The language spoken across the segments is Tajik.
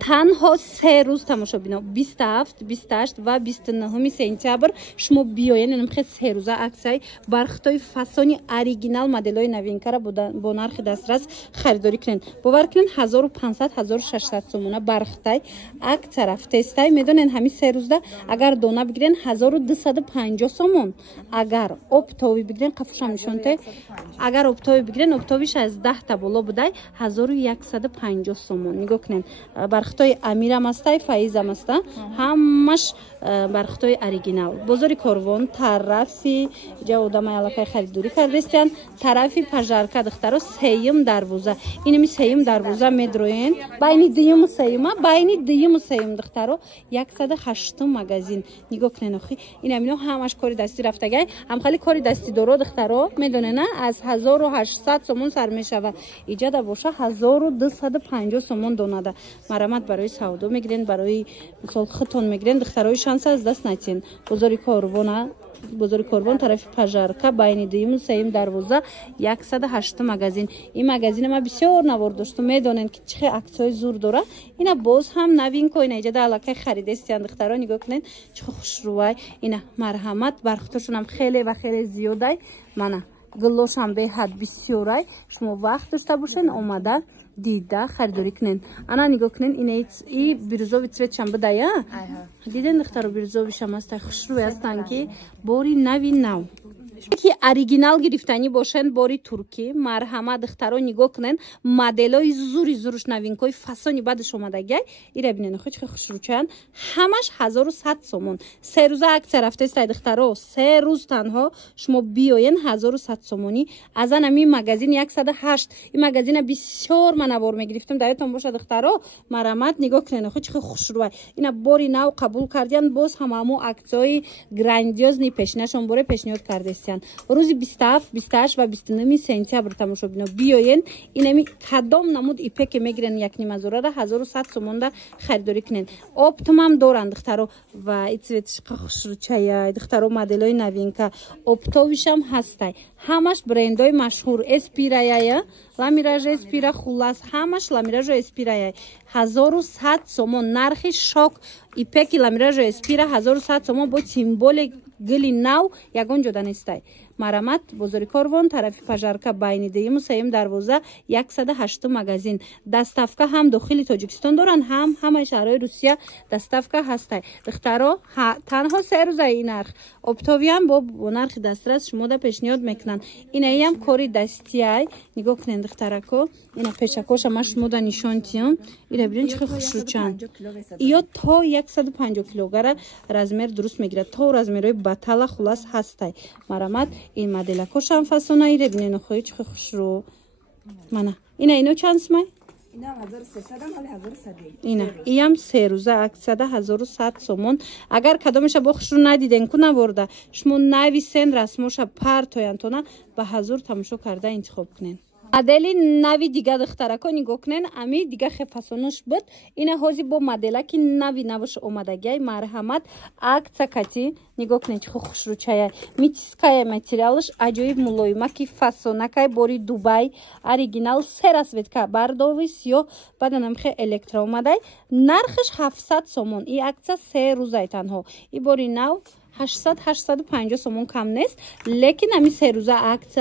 تنها 3 روز تماشابینا 27 28 و 29 سپتامبر شما بیاین نمیخواد 3 روزه عکسای برختای فسونی اوریجینال مدلای نوینکا را با نرخ دسترس خریداری کنین. باور کنین 1500 1600 سومونه برختای عکس رفته استای میدونین همین 3 روزه اگر دونه بگیرین 1250 سومون، اگر اپتوی بگیرین قفوش نشونته، اگر اپتوی بگیرین اپتویش از 10 تا بالا بودای 1150 سومون. نگاه کنین برختای امیرم هستای فایزم هستا همش برختای اوریجینال. بازار کاروان طرفی جا آدمای علاقه خریداری کردستن، طرفی پژارکا دخترا سیم دروازه اینمی سیم دروازه میدروین بین دیم و سیم بین دیم و سیم دخترا 108 مگازین. نگاه کنین اخی این امینا همش کاری دستی رفتگی هم خالی کاری دستی دارو دخترا میدونه نه از 1800 سومون سر میشوه ایجاد باشه 1250 سومون دوناده. مرامت برای سودا میگیرین برای مثال خطون میگیرین دخترای شانس از دست نتین. بازار کاروان طرف پژارکا بین دیم و سیم دروازه 108 مگازین. این مگازین ما بسیار نوار داشتم میدونین که چه عکسای زور داره. اینا باز هم نوین کوین ایجاد علاقه خریدستیان دخترا نگاه کنین چه خوشروای. اینا مرحمت برختشون هم خیلی و خیلی زیاده. منه گلوش هم به حد بسیارای شما وقت داشته باشین اومده دیده خریداری کنین. انا نگاه کنین این بیرزوی ترت شنبه دایا دیدن دخترو بیرزویش هم است خوشروی هستن که باری نو که اوریجینال گرفتنی باشن باری ترکی مرحمت دخترو نگاه کنین مدلای زورش نوینکای فسونی بعدش اومدگی ایره ببینین خیلی خوشروچن همش 1100 سومون. 3 روزه عکس رفته است دخترو 3 روز تنها شما بیاین 1100 سومونی از همین مگازین 108. این مگازین بسیار من نوار میگرفتم دایتون باشه دخترو مرحمت نگاه کنین خیلی خوشروای. اینا باری نو قبول کردین باز همو عکسای گراندیوز نی پیشنهادشون باره پیشنهاد کردستن. روز 27 28 و 29 سپتامبر تماشابینا بیاین اینمی کدام نمود ایپه که میگیرن 1.5 را 1100 سومون دا خریداری کنین. اپتم هم دارن دخترو و ایتویتش خوشروچای دخترو مدلای نوینکا اپتویش هم هستای همش برندای مشهور اسپیرایا لامیراژ اسپیرا خلاص همش لامیراژ اسپیرایا 1100 سومون نرخ شوک ایپه که لامیراژ اسپیرا 1100 سومون با سیمبل گلی نو یگان جدا نیستای. مرامت بازار کاروان طرف پژارکا بین دیم و سیم دروازه 108 مگازین. دستافکا هم داخل تاجیکستان دارن همه شهرهای روسیه دستافکا هستای دخترا تنها 3 روزه این نرخ اپتوی هم با نرخ دسترس شما ده پیشنهاد میکنن. این هم کاری دستی ای نگاه کنین دخترکو اینا پیشکاش هم شما ده نشون تیم اینا ببین چه خوشروچن یا تا 150 کیلوگرم رزمر درست میگیره تا رزمرای بتالا خلاص هستای. مرامت این مدل کاش هم فسونه ایره ببینین خیلی چه خوشرو منه. اینو چند اسمه؟ اینا 1300 مال 1100. اینا هم 3 روزه عکس 1100 سومون. اگر کدامش با خوشرو ندیدین کو نورده شما نویسین رسموش پرتوین تونه به حضور تماشا کرده انتخاب کنین. مدل نوی دیگه دخترکا نگاه کنین امی دیگه خیلی فسونش بود. اینا هازی با مدل که نوی نوش اومدگی مرحمت عکس کتی نگاه کنین چه خوشروچای میتیسکای ماتریالش عجیب ملایمه که فسونکای باری دوبای اوریجینال سراسویتکا بردوی سیو بدنم خیلی الکترا اومده نرخش 700 سومون. این عکس 3 روزه تنها این باری نو 850 سومون کم نیست لیکن همی 3 روزه عکس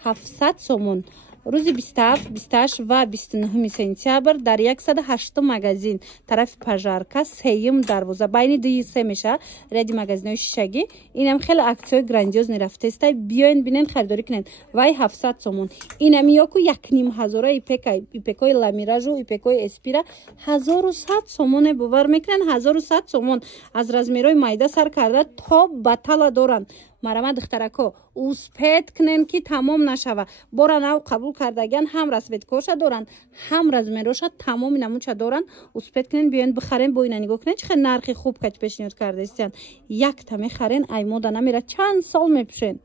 700 سومون. روز 27 28 و 29 سپتامبر در 108 مگازین طرف پژارکا سیم دروازه بین دی سه میشه ردی مگازینای شیشگی. اینم خیلی عکسای گراندیوز نرفته است بیاین ببینین خریداری کنین وای 700 سومون. اینم یاکو 1.5 ایپکای لامیراژ و ایپکای اسپیرا 1100 سومون باور میکنن 1100 سومون از رزمیرای مایده سر کرده تا بتالا دارن. مرامت دخترکو اوسپیت کنن که تمام نشوه بارن او قبول کردگن هم رسویت کوشا دارن هم رزمیروشا تمام نموچا دارن اوسپیت کنن بیاین بخرین با اینا نگاه کنن چه نرخ خوب کچ پیشنهاد کرده استن یک تا میخرین ای مودا نمیره چند سال میپشین.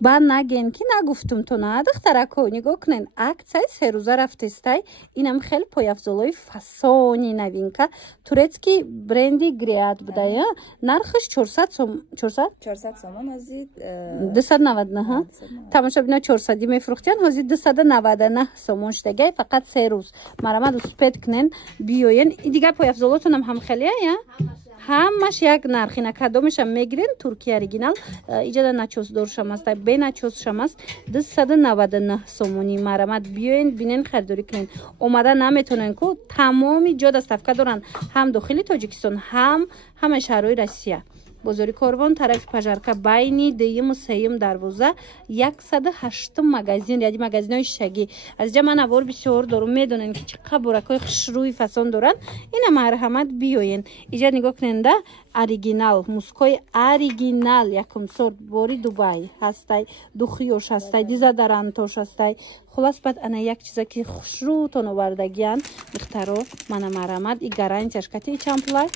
با نگین که نگفتم تو نه دخترکو نگاه کنین акция 3 روزه رفتسтай اینم خیلی پایافزالای فسونی نوینکا турецкий бренди гриад буда я нархш 400 сом 400 сомон ҳозир 299 ها тамошобино 400 мефрухтан ҳозир 299 сомон штагай фақат 3 рӯз марамад успед кунен биёен дигар пойафзолотунам ҳам хелия я ҳамаш як нархина кадомешам мегирен туркия оригинал иҷода начосдоршам аст бе начосшам аст 299 сомони марамад биёен бинен харидорӣ кунен омада наметонен ку тамоми ҷо доставка доранд ҳам дохили тоҷикистон ҳама шаҳрҳои россия бозори корвон тарафи пажарка байни дуюму сеюм дарвоза 108 магазин яъни магазинҳои шишагӣ аз ҷа ман авор бисёр дорум медонен ки чӣ қабуракҳои хушрӯи фасон доранд ина марҳамат биёен иҷа нигоҳ куненда оригинал мускои оригинал якум сорт бори дубай ҳастай духиёш ҳастай дизадарантош ҳастай хулас баъд ана як чиза ки хушрӯтон овардагиян духтаро мана марҳамат и гарантияш кати чампулай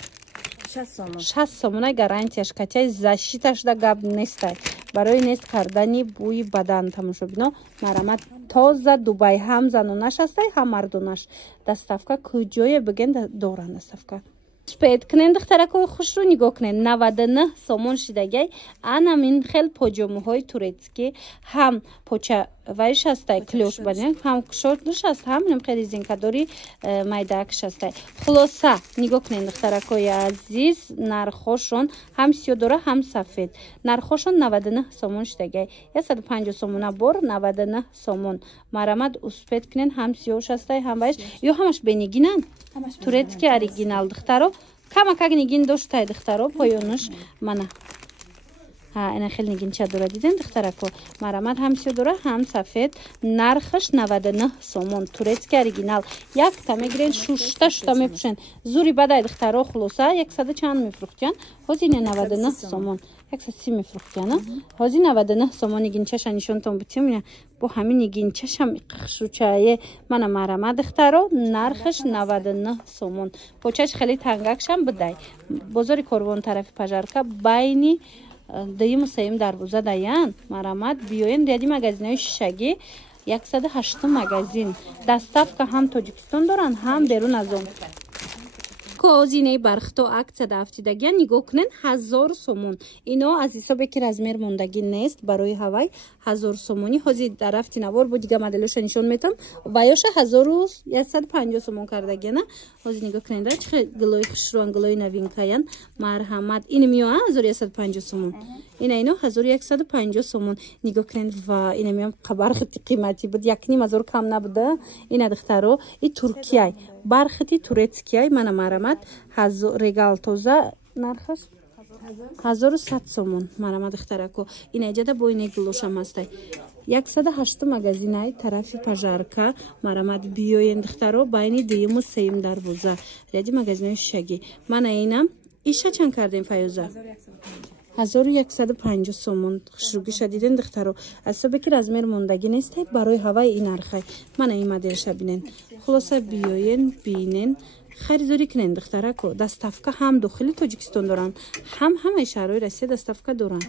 60 сомона гарантияш качай защиташда гап нестай барои нест кардани бӯи бадан тамошобино марамат тоза дубай ҳам занонаш ҳастай ҳам мардонаш доставка куҷое биген доранд доставка спед кунен духтаракои хушрӯ нигоҳ кунен 99 сомон шидагай анамин хел поҷомаҳои турецкӣ ҳам поча вайш ҳастай клёш банен ҳам шортуш аст ҳам хели зинкадори майдаакш ҳастай хулоса нигоҳ кунен духтаракои азиз нархошон ҳам сиё дора ҳам сафед нархошон 99 сомон шидагай 150 сомона бор 99 сомон марамад успед кунен ҳам сиёш ҳастай ҳам вайш ё ҳамаш бенигинан турецкий оригинал духтаро камакак нигин доштай духтаро поёнуш мана ина хел нигинча дора диден духтарако марамад ҳам сиё дора ҳам сафед нархаш 99 сомон турецкий оригинал якта мегирен шушта мепушен зури бадай духтаро хулоса 100 чанд мефрухтян ҳозир 99 сомон 130 мефрухтяна ҳозир 99 сомон нигинчаша нишонтон бутим бо ҳамин нигинчашам қахшучае мана марамад духтаро нархаш 99 сомон почаш хели тангакшам бидай бозори корвон тарафи пажарка байни дуюму сеюм дарвоза даян марамад биёен яъни магазинҳои шишагӣ 108 магазин доставка ҳам тоҷикистон доранд ҳам берун аз он козинаи бархто акция дафтидагия нигоҳ кунен 1000 сомон ино аз ҳисобе ки размер мондагӣ нест барои ҳавай 1000 сомонӣ ҳозир дар рафти навор бо дига моделоша нишон метам ваёша 1150 сомон кардагиана ҳозир нигоҳ кунен дар чӣ гилои хушрӯан гилои новинкаян марҳамат ин миё 1150 сомон ино 1150 сомон нигоҳ кунен ва ина миём бархити қимати буд 1500 кам набуда ина духтаро и туркияй бархити турецкияй мана марамат регал тоза нархаш 1100 сомон марамад духтарако ина иҷада бо ина гулошам ҳастай 108 магазинай тарафи пажарка марамад биёен духтаро байни дуюму сеюм дарвоза яъни магазинҳои шишагӣ мана инам иша чанд кардем фаёза 1150 сомон хушрӯгиша диден духтаро аз ҳисобе ки размер мондагӣ нестай барои ҳавай ин нархай мана ин моделша бинен хулоса биёен бинен харидорӣ кунен духтарако доставка ҳам дохили тоҷикистон доранд ҳам ҳамаи шаҳрҳои россия доставка доранд